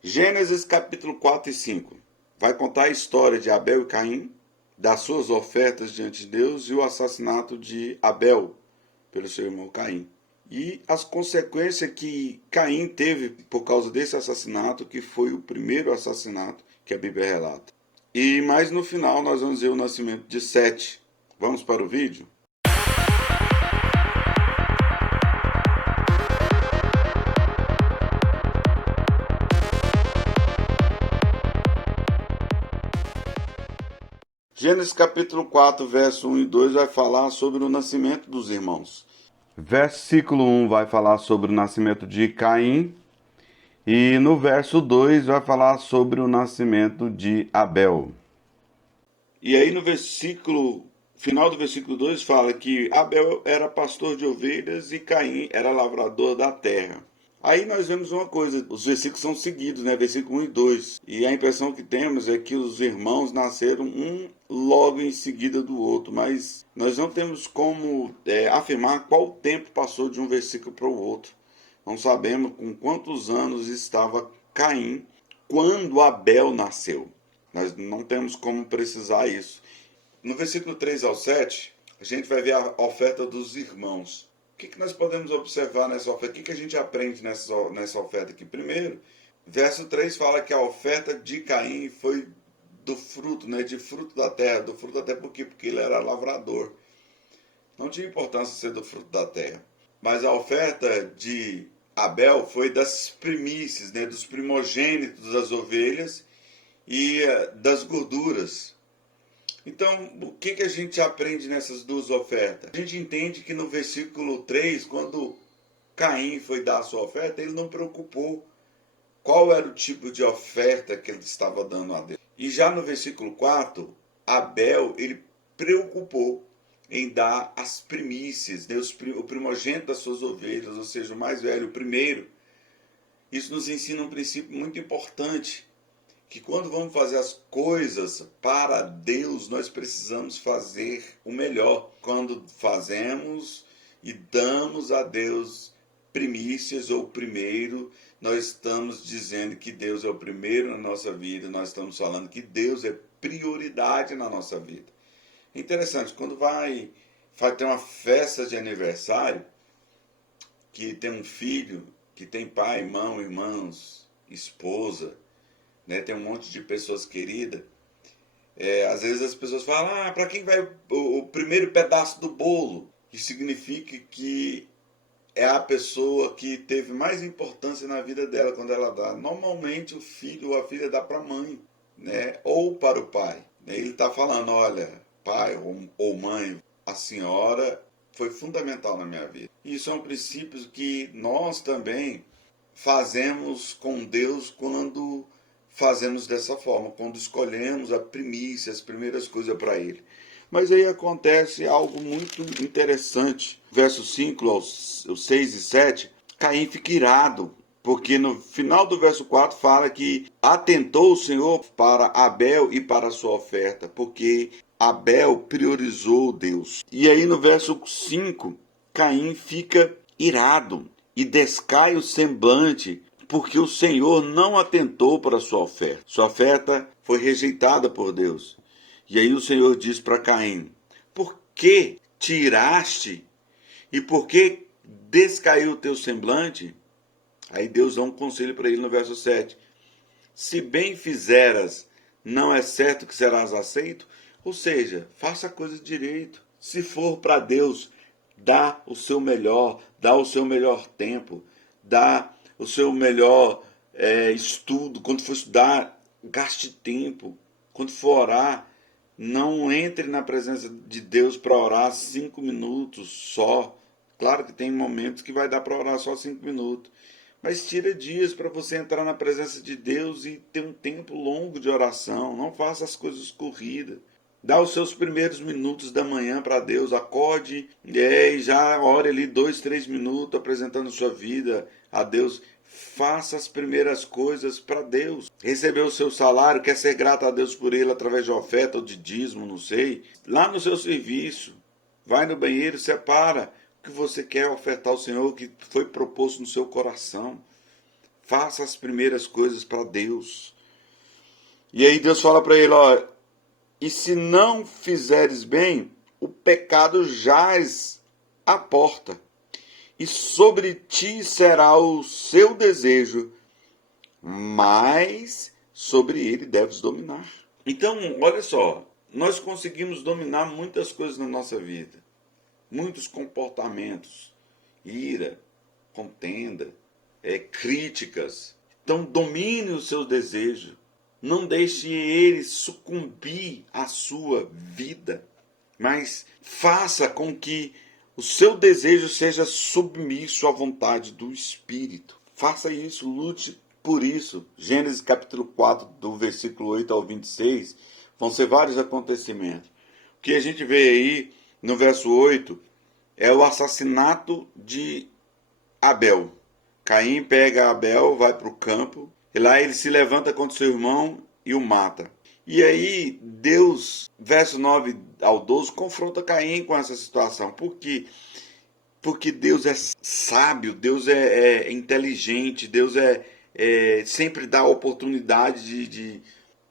Gênesis capítulo 4 e 5 vai contar a história de Abel e Caim, das suas ofertas diante de Deus e o assassinato de Abel pelo seu irmão Caim. E as consequências que Caim teve por causa desse assassinato, que foi o primeiro assassinato que a Bíblia relata. E mais no final nós vamos ver o nascimento de Sete. Vamos para o vídeo? Gênesis capítulo 4, verso 1 e 2 vai falar sobre o nascimento dos irmãos. Versículo 1 vai falar sobre o nascimento de Caim. E no verso 2 vai falar sobre o nascimento de Abel. E aí no final do versículo 2 fala que Abel era pastor de ovelhas e Caim era lavrador da terra. Aí nós vemos uma coisa, os versículos são seguidos, né? Versículo 1 e 2. E a impressão que temos é que os irmãos nasceram um logo em seguida do outro, mas nós não temos como afirmar qual tempo passou de um versículo para o outro. Não sabemos com quantos anos estava Caim quando Abel nasceu. Nós não temos como precisar isso. No versículo 3 ao 7, a gente vai ver a oferta dos irmãos. O que nós podemos observar nessa oferta? O que a gente aprende nessa oferta aqui? Primeiro, verso 3 fala que a oferta de Caim foi do fruto, né? De fruto da terra. Do fruto da terra por quê? Porque ele era lavrador. Não tinha importância ser do fruto da terra. Mas a oferta de Abel foi das primícias, né? Dos primogênitos das ovelhas e das gorduras. Então, o que a gente aprende nessas duas ofertas? A gente entende que no versículo 3, quando Caim foi dar a sua oferta, ele não preocupou qual era o tipo de oferta que ele estava dando a Deus. E já no versículo 4, Abel, ele preocupou em dar as primícias, né, o primogênito das suas ovelhas, ou seja, o mais velho, o primeiro. Isso nos ensina um princípio muito importante, que quando vamos fazer as coisas para Deus, nós precisamos fazer o melhor. Quando fazemos e damos a Deus primícias ou primeiro, nós estamos dizendo que Deus é o primeiro na nossa vida, nós estamos falando que Deus é prioridade na nossa vida. É interessante, quando vai ter uma festa de aniversário, que tem um filho, que tem pai, irmão, irmãos, esposa, né, tem um monte de pessoas queridas, às vezes as pessoas falam, para quem vai o primeiro pedaço do bolo? Que significa que é a pessoa que teve mais importância na vida dela quando ela dá. Normalmente o filho ou a filha dá para a mãe, né, ou para o pai. Ele está falando, olha, pai ou mãe, a senhora foi fundamental na minha vida. E isso é um princípio que nós também fazemos com Deus quando fazemos dessa forma, quando escolhemos a primícia, as primeiras coisas para Ele. Mas aí acontece algo muito interessante. Versos 5 aos 6 e 7, Caim fica irado, porque no final do verso 4 fala que atentou o Senhor para Abel e para a sua oferta, porque Abel priorizou Deus. E aí no verso 5, Caim fica irado e descai o semblante, porque o Senhor não atentou para a sua oferta. Sua oferta foi rejeitada por Deus. E aí o Senhor diz para Caim, por que tiraste e por que descaiu o teu semblante? Aí Deus dá um conselho para ele no verso 7. Se bem fizeras, não é certo que serás aceito? Ou seja, faça a coisa direito. Se for para Deus, dá o seu melhor, dá o seu melhor tempo, dá o seu melhor estudo. Quando for estudar, gaste tempo. Quando for orar, não entre na presença de Deus para orar 5 minutos só. Claro que tem momentos que vai dar para orar só 5 minutos. Mas tira dias para você entrar na presença de Deus e ter um tempo longo de oração. Não faça as coisas corridas. Dá os seus primeiros minutos da manhã para Deus. Acorde e já ore ali 2, 3 minutos apresentando sua vida a Deus. Faça as primeiras coisas para Deus. Recebeu o seu salário, quer ser grato a Deus por ele através de oferta ou de dízimo, não sei. Lá no seu serviço, vai no banheiro, separa o que você quer ofertar ao Senhor, que foi proposto no seu coração. Faça as primeiras coisas para Deus. E aí Deus fala para ele, ó, e se não fizeres bem, o pecado jaz à porta, e sobre ti será o seu desejo, mas sobre ele deves dominar. Então, olha só, nós conseguimos dominar muitas coisas na nossa vida, muitos comportamentos, ira, contenda, críticas. Então, domine os seus desejos. Não deixe ele sucumbir à sua vida, mas faça com que o seu desejo seja submisso à vontade do Espírito. Faça isso, lute por isso. Gênesis capítulo 4, do versículo 8 ao 26, vão ser vários acontecimentos. O que a gente vê aí no verso 8 é o assassinato de Abel. Caim pega Abel, vai para o campo, e lá ele se levanta contra seu irmão e o mata. E aí Deus, verso 9 ao 12, confronta Caim com essa situação. Por quê? Porque Deus é sábio, Deus é inteligente, Deus sempre dá a oportunidade de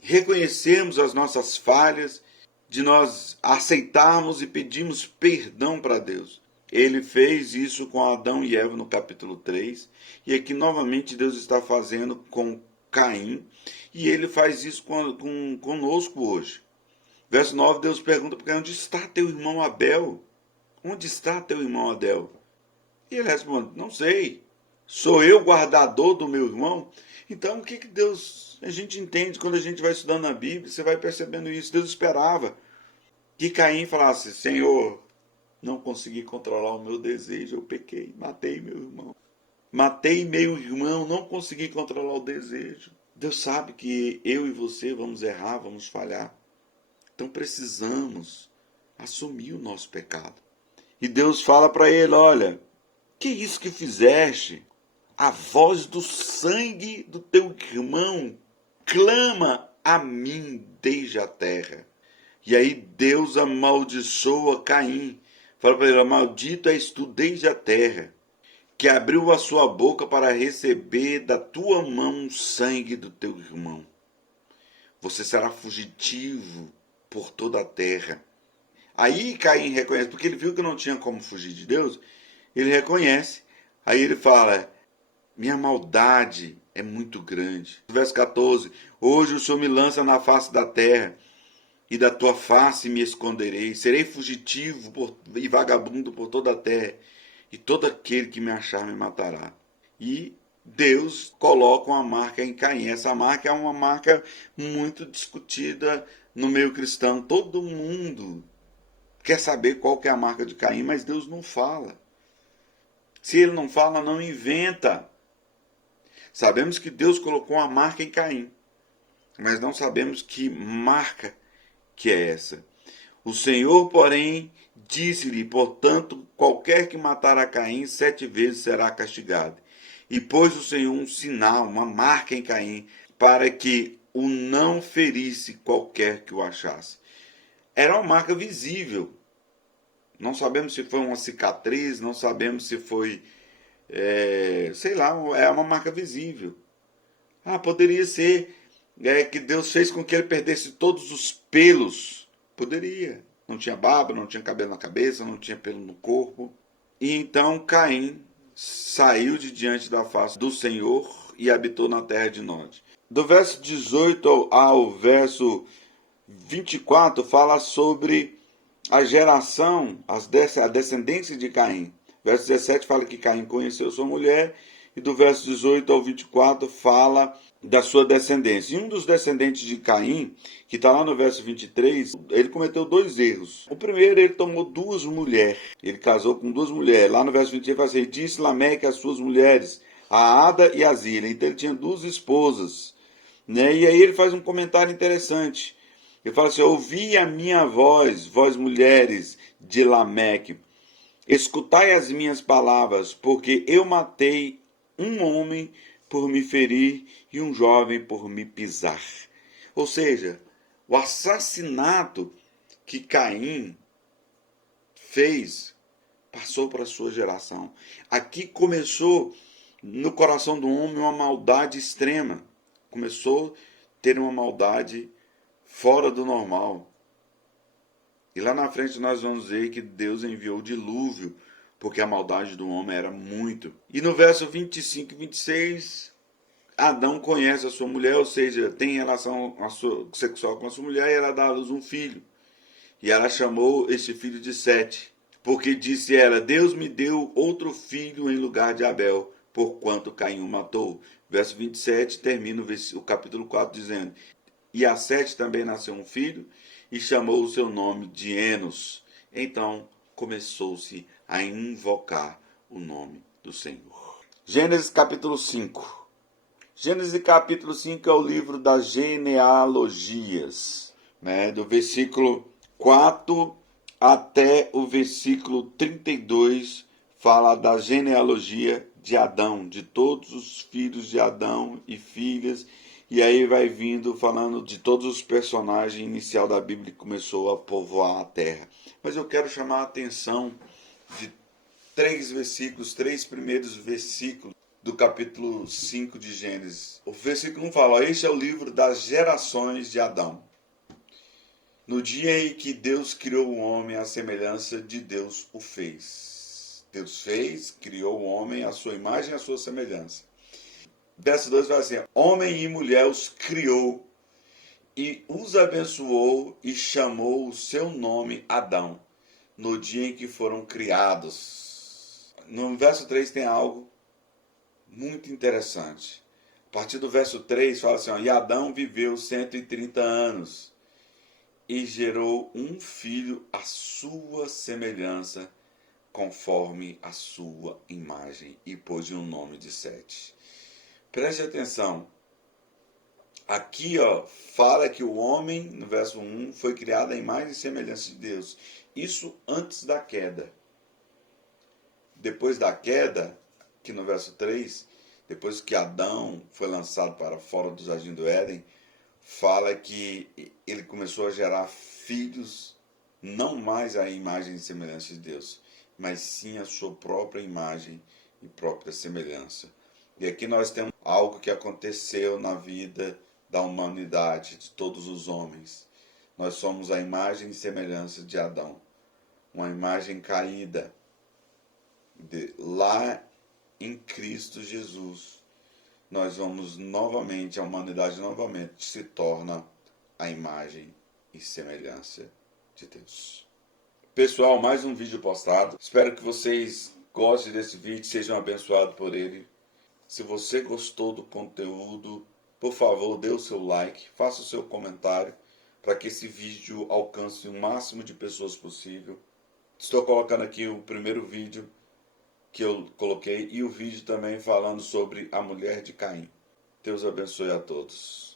reconhecermos as nossas falhas, de nós aceitarmos e pedirmos perdão para Deus. Ele fez isso com Adão e Eva no capítulo 3, e aqui novamente Deus está fazendo com Caim, e ele faz isso conosco hoje. Verso 9, Deus pergunta para Caim, onde está teu irmão Abel? Onde está teu irmão Abel? E ele responde, não sei. Sou eu guardador do meu irmão? Então o que Deus... A gente entende, quando a gente vai estudando a Bíblia, você vai percebendo isso. Deus esperava que Caim falasse, Senhor, não consegui controlar o meu desejo, eu pequei, matei meu irmão. Matei meu irmão, não consegui controlar o desejo. Deus sabe que eu e você vamos errar, vamos falhar. Então precisamos assumir o nosso pecado. E Deus fala para ele, olha, que isso que fizeste? A voz do sangue do teu irmão clama a mim desde a terra. E aí Deus amaldiçoa Caim. Fala para ele, maldito és tu desde a terra, que abriu a sua boca para receber da tua mão o sangue do teu irmão. Você será fugitivo por toda a terra. Aí Caim reconhece, porque ele viu que não tinha como fugir de Deus, ele reconhece. Aí ele fala, minha maldade é muito grande. Verso 14, hoje o Senhor me lança na face da terra, e da tua face me esconderei. Serei fugitivo e vagabundo por toda a terra, e todo aquele que me achar me matará. E Deus coloca uma marca em Caim. Essa marca é uma marca muito discutida no meio cristão. Todo mundo quer saber qual que é a marca de Caim, mas Deus não fala. Se ele não fala, não inventa. Sabemos que Deus colocou uma marca em Caim, mas não sabemos que marca que é essa. O Senhor, porém, disse-lhe, portanto, qualquer que matar a Caim 7 vezes será castigado. E pôs o Senhor um sinal, uma marca em Caim, para que o não ferisse qualquer que o achasse. Era uma marca visível. Não sabemos se foi uma cicatriz, não sabemos se foi, sei lá, é uma marca visível. Poderia ser que Deus fez com que ele perdesse todos os pelos. Poderia. Não tinha barba, não tinha cabelo na cabeça, não tinha pelo no corpo. E então Caim saiu de diante da face do Senhor e habitou na terra de Nod. Do verso 18 ao verso 24 fala sobre a geração, a descendência de Caim. Verso 17 fala que Caim conheceu sua mulher, e do verso 18 ao 24 fala da sua descendência. E um dos descendentes de Caim, que está lá no verso 23, ele cometeu 2 erros. O primeiro, ele tomou 2 mulheres. Ele casou com 2 mulheres. Lá no verso 23 fala assim, disse Lameque às suas mulheres, a Ada e a Zila. Então ele tinha 2 esposas. Né? E aí ele faz um comentário interessante. Ele fala assim, ouvi a minha voz, vós mulheres de Lameque, escutai as minhas palavras, porque eu matei um homem por me ferir e um jovem por me pisar. Ou seja, o assassinato que Caim fez passou para a sua geração. Aqui começou no coração do homem uma maldade extrema. Começou a ter uma maldade fora do normal. E lá na frente nós vamos ver que Deus enviou o dilúvio, porque a maldade do homem era muito. E no verso 25 e 26, Adão conhece a sua mulher, ou seja, tem relação sexual com a sua mulher, e ela dá à luz um filho. E ela chamou este filho de Sete, porque disse ela: Deus me deu outro filho em lugar de Abel, porquanto Caim o matou. Verso 27 termina o capítulo 4 dizendo: E a Sete também nasceu um filho, e chamou o seu nome de Enos. Então começou-se a invocar o nome do Senhor. Gênesis capítulo 5. Gênesis capítulo 5 é o livro das genealogias, né? Do versículo 4 até o versículo 32 fala da genealogia de Adão, de todos os filhos de Adão e filhas. E aí vai vindo falando de todos os personagens inicial da Bíblia que começou a povoar a terra. Mas eu quero chamar a atenção de três primeiros versículos do capítulo 5 de Gênesis. O versículo 1 fala: Este é o livro das gerações de Adão. No dia em que Deus criou o homem, à semelhança de Deus o fez. Deus fez, criou o homem à sua imagem e à sua semelhança. Verso 2 fala assim: Homem e mulher os criou e os abençoou e chamou o seu nome Adão, no dia em que foram criados. No verso 3 tem algo muito interessante. A partir do verso 3 fala assim: E Adão viveu 130 anos e gerou um filho à sua semelhança, conforme a sua imagem, e pôs-lhe um nome de Sete. Preste atenção. Aqui, fala que o homem, no verso 1, foi criado à imagem e semelhança de Deus. Isso antes da queda. Depois da queda, aqui no verso 3, depois que Adão foi lançado para fora do jardim do Éden, fala que ele começou a gerar filhos, não mais à imagem e semelhança de Deus, mas sim a sua própria imagem e própria semelhança. E aqui nós temos algo que aconteceu na vida da humanidade, de todos os homens. Nós somos a imagem e semelhança de Adão, uma imagem caída. Lá em Cristo Jesus, nós vamos novamente, a humanidade novamente se torna a imagem e semelhança de Deus. Pessoal, mais um vídeo postado. Espero que vocês gostem desse vídeo, sejam abençoados por ele. Se você gostou do conteúdo, por favor, dê o seu like, faça o seu comentário para que esse vídeo alcance o máximo de pessoas possível. Estou colocando aqui o primeiro vídeo que eu coloquei e o vídeo também falando sobre a mulher de Caim. Deus abençoe a todos.